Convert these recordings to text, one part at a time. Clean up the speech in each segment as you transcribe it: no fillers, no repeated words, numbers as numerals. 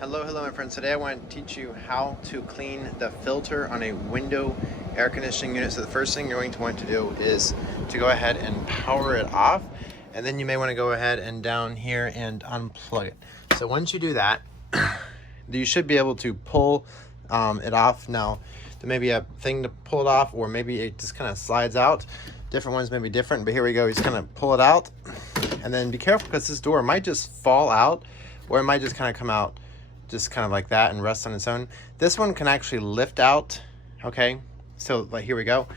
Hello my friends. Today I want to teach you how to clean the filter on a window air conditioning unit. So the first thing you're going to want to do is to go ahead and power it off, and then you may want to go ahead and down here and unplug it. So once you do that, you should be able to pull it off. Now there may be a thing to pull it off, or maybe it just kind of slides out. Different ones may be different, but here we go. You just kind of pull it out, and then be careful because this door might just fall out, or it might just kind of come out just kind of like that and rest on its own. This one can actually lift out, okay? So like here we go.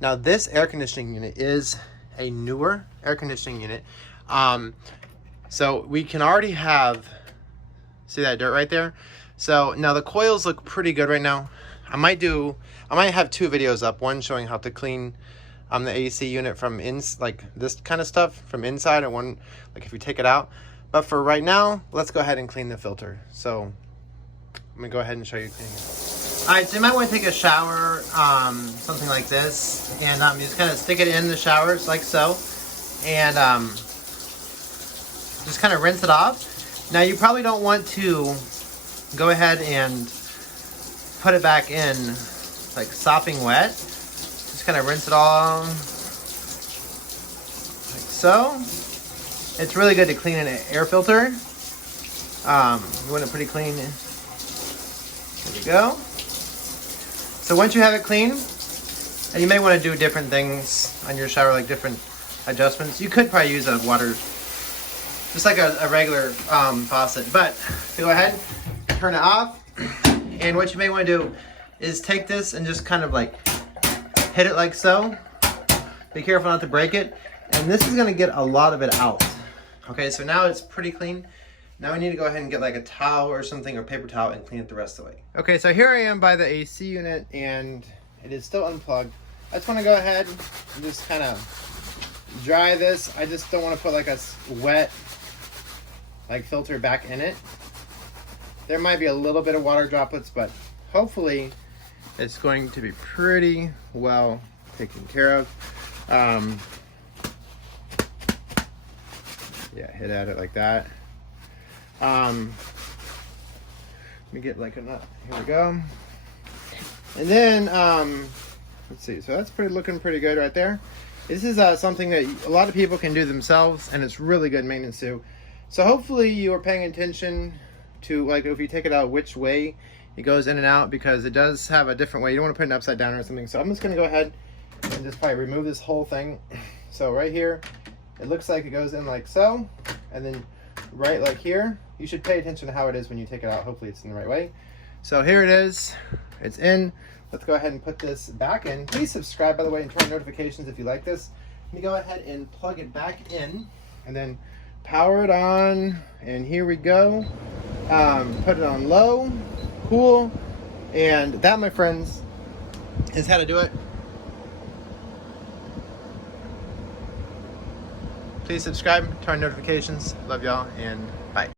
Now this air conditioning unit is a newer air conditioning unit. So we can already have, see that dirt right there? So now the coils look pretty good right now. I might have two videos up, one showing how to clean the AC unit from like this kind of stuff from inside, and one like if you take it out. But for right now, let's go ahead and clean the filter. So I'm gonna go ahead and show you cleaning it. All right, so you might want to take a shower, something like this, and you just kind of stick it in the showers like so, and just kind of rinse it off. Now you probably don't want to go ahead and put it back in like sopping wet. Just kind of rinse it all like so. It's really good to clean an air filter. You want it pretty clean. There we go. So once you have it clean, and you may want to do different things on your shower, like different adjustments. You could probably use a water, just like a regular faucet. But to go ahead, turn it off. And what you may want to do is take this and just kind of like hit it like so. Be careful not to break it. And this is going to get a lot of it out. Okay, so now it's pretty clean. Now we need to go ahead and get like a towel or something, or paper towel, and clean it the rest of the way. Okay, so here I am by the AC unit, and it is still unplugged. I just want to go ahead and just kind of dry this. I just don't want to put like a wet like filter back in it. There might be a little bit of water droplets, but hopefully it's going to be pretty well taken care of. Yeah, hit at it like that. Let me get like a nut. Here we go. And then let's see. So that's looking pretty good right there. This is something that a lot of people can do themselves, and it's really good maintenance too. So hopefully you are paying attention to, like, if you take it out, which way it goes in and out, because it does have a different way. You don't want to put it upside down or something. So I'm just going to go ahead and just probably remove this whole thing. So right here, it looks like it goes in like so, and then right like here. You should pay attention to how it is when you take it out. Hopefully it's in the right way. So here it is. It's in. Let's go ahead and put this back in. Please subscribe, by the way, and turn on notifications if you like this. Let me go ahead and plug it back in, and then power it on. And here we go. Put it on low, cool, and that, my friends, is how to do it. Please subscribe, turn on notifications. Love y'all, and bye.